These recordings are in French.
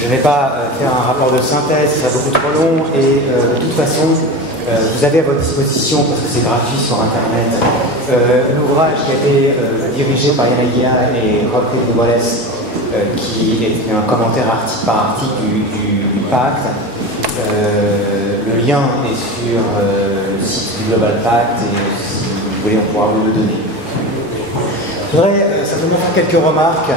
Je ne vais pas faire un rapport de synthèse, ça sera beaucoup trop long, et de toute façon, vous avez à votre disposition, parce que c'est gratuit sur Internet, l'ouvrage qui a été dirigé par Yann Aguilar et Rob Wallace, qui est un commentaire article par article du Pacte. Le lien est sur le site du Global Pact, et si vous voulez, on pourra vous le donner. Je voudrais simplement faire quelques remarques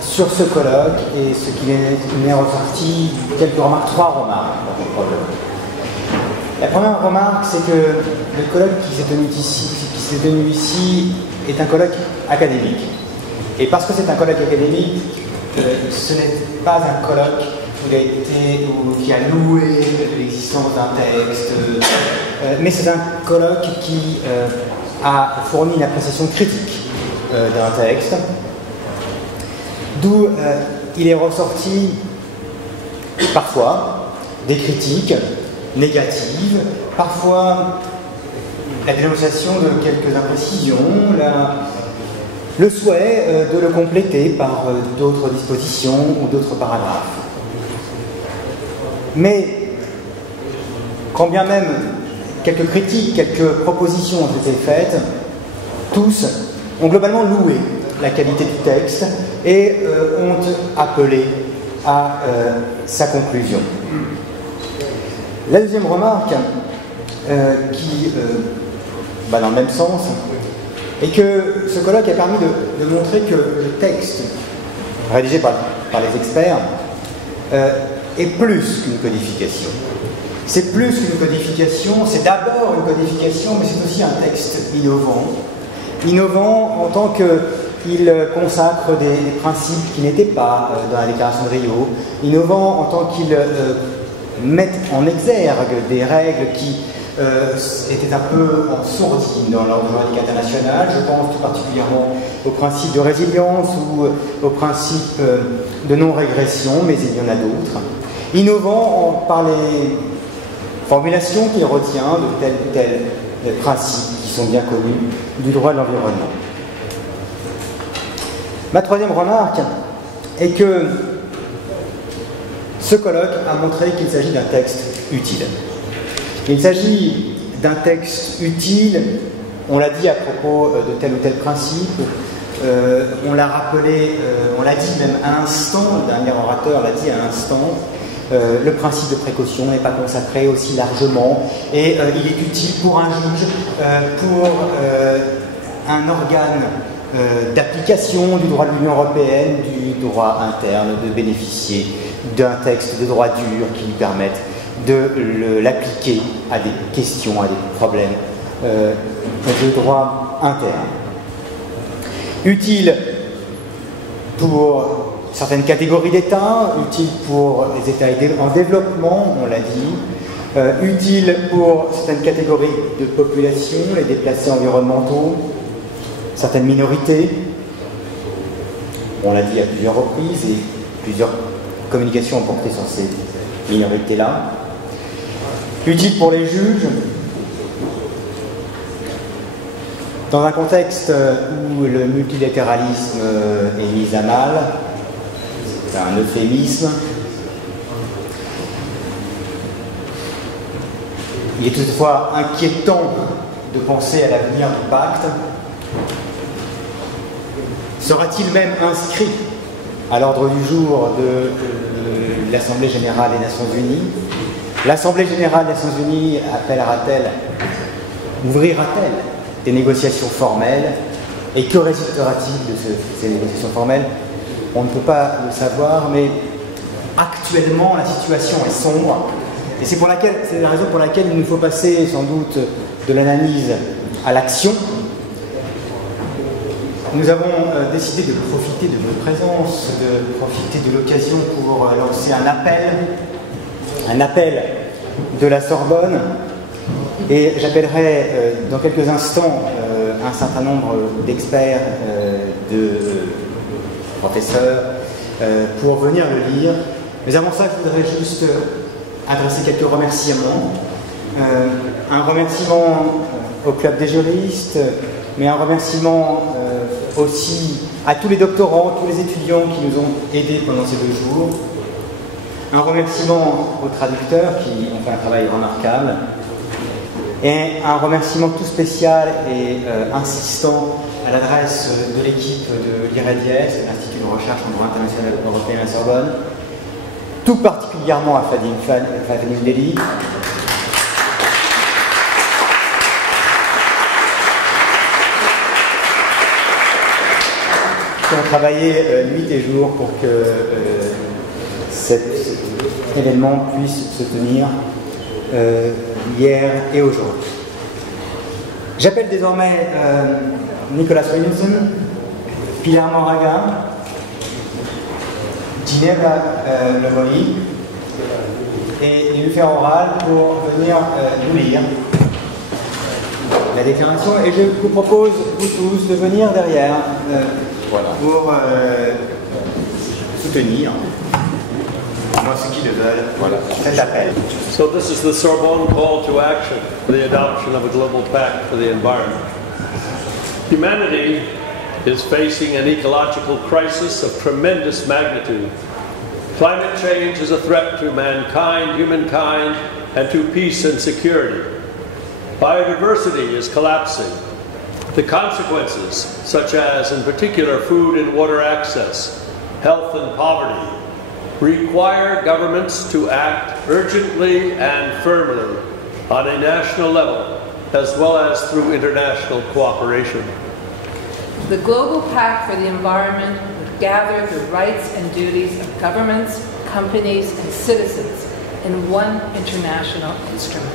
sur ce colloque et ce qui est ressorti, quelques remarques, 3 remarques dans le problème. La première remarque, c'est que le colloque qui s'est tenu ici est un colloque académique. Et parce que c'est un colloque académique, ce n'est pas un colloque qui a loué l'existence d'un texte, mais c'est un colloque qui a fourni une appréciation critique d'un texte, d'où il est ressorti parfois des critiques négatives, parfois la dénonciation de quelques imprécisions, le souhait de le compléter par d'autres dispositions ou d'autres paragraphes. Mais, quand bien même quelques critiques, quelques propositions ont été faites, tous ont globalement loué la qualité du texte et ont appelé à sa conclusion. La deuxième remarque, qui va dans le même sens, est que ce colloque a permis de montrer que le texte rédigé par les experts est plus qu'une codification. C'est plus qu'une codification, c'est d'abord une codification, mais c'est aussi un texte innovant. Innovant en tant qu'il consacre des principes qui n'étaient pas dans la déclaration de Rio, innovant en tant qu'il met en exergue des règles qui étaient un peu en sourdine dans l'ordre juridique international. Je pense tout particulièrement au principe de résilience ou au principe de non-régression, mais il y en a d'autres. Innovant par les formulations qu'il retient de tels ou tels principes qui sont bien connus du droit de l'environnement. Ma troisième remarque est que ce colloque a montré qu'il s'agit d'un texte utile. Il s'agit d'un texte utile, on l'a dit à propos de tel ou tel principe, on l'a rappelé, on l'a dit même à l'instant, le dernier orateur l'a dit à l'instant, le principe de précaution n'est pas consacré aussi largement et il est utile pour un juge, pour un organe d'application du droit de l'Union européenne, du droit interne, de bénéficier d'un texte de droit dur qui lui permette de l'appliquer à des questions, à des problèmes de droit interne. Utile pour certaines catégories d'États, utile pour les États en développement, on l'a dit, utile pour certaines catégories de population, les déplacés environnementaux, certaines minorités, on l'a dit à plusieurs reprises, et plusieurs communications ont porté sur ces minorités-là. Utile pour les juges, dans un contexte où le multilatéralisme est mis à mal, c'est un euphémisme, il est toutefois inquiétant de penser à l'avenir du pacte. Sera-t-il même inscrit à l'ordre du jour de l'Assemblée générale des Nations unies? L'Assemblée générale des Nations unies appellera-t-elle, ouvrira-t-elle des négociations formelles? Et que résultera-t-il de ces négociations formelles? On ne peut pas le savoir, mais actuellement la situation est sombre. Et c'est la raison pour laquelle il nous faut passer sans doute de l'analyse à l'action. Nous avons décidé de profiter de votre présence, de profiter de l'occasion pour lancer un appel de la Sorbonne, et j'appellerai dans quelques instants un certain nombre d'experts, de professeurs, pour venir le lire. Mais avant ça, je voudrais juste adresser quelques remerciements. Un remerciement au Club des juristes, mais un remerciement aussi à tous les doctorants, tous les étudiants qui nous ont aidés pendant ces 2 jours. Un remerciement aux traducteurs qui ont fait un travail remarquable. Et un remerciement tout spécial et insistant à l'adresse de l'équipe de l'IREDIES, l'Institut de recherche en droit international européen à Sorbonne, tout particulièrement à Fadhim Deli, qui ont travaillé nuit et jour pour que cet événement puisse se tenir hier et aujourd'hui. J'appelle désormais Nicolas Williamson, Pilar Moraga, Ginevra Levoli et Nilüfer Oral pour venir nous lire la déclaration. Et je vous propose, vous tous, de venir derrière pour soutenir. Moi, ceux qui le veulent, cet appel. So this is the Sorbonne call to action for the adoption of a global pact for the environment. Humanity is facing an ecological crisis of tremendous magnitude. Climate change is a threat to mankind, humankind, and to peace and security. Biodiversity is collapsing. The consequences, such as, in particular, food and water access, health and poverty, require governments to act urgently and firmly on a national level, as well as through international cooperation. The Global Pact for the Environment would gather the rights and duties of governments, companies, and citizens in one international instrument.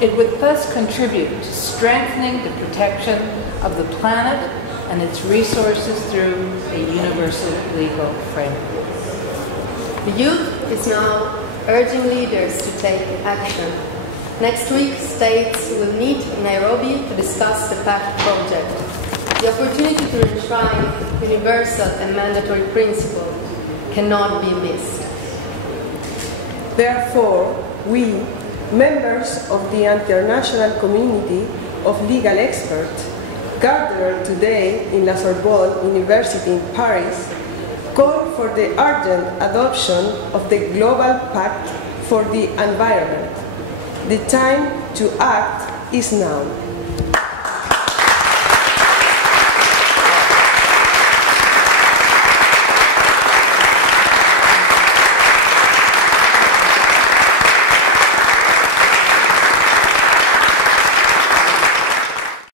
It would thus contribute to strengthening the protection of the planet and its resources through a universal legal framework. The youth is now urging leaders to take action. Next week, states will meet in Nairobi to discuss the PACT project. The opportunity to enshrine universal and mandatory principles cannot be missed. Therefore, we, members of the international community of legal experts, gathered today in La Sorbonne University in Paris, call for the urgent adoption of the Global Pact for the Environment. The time to act is now.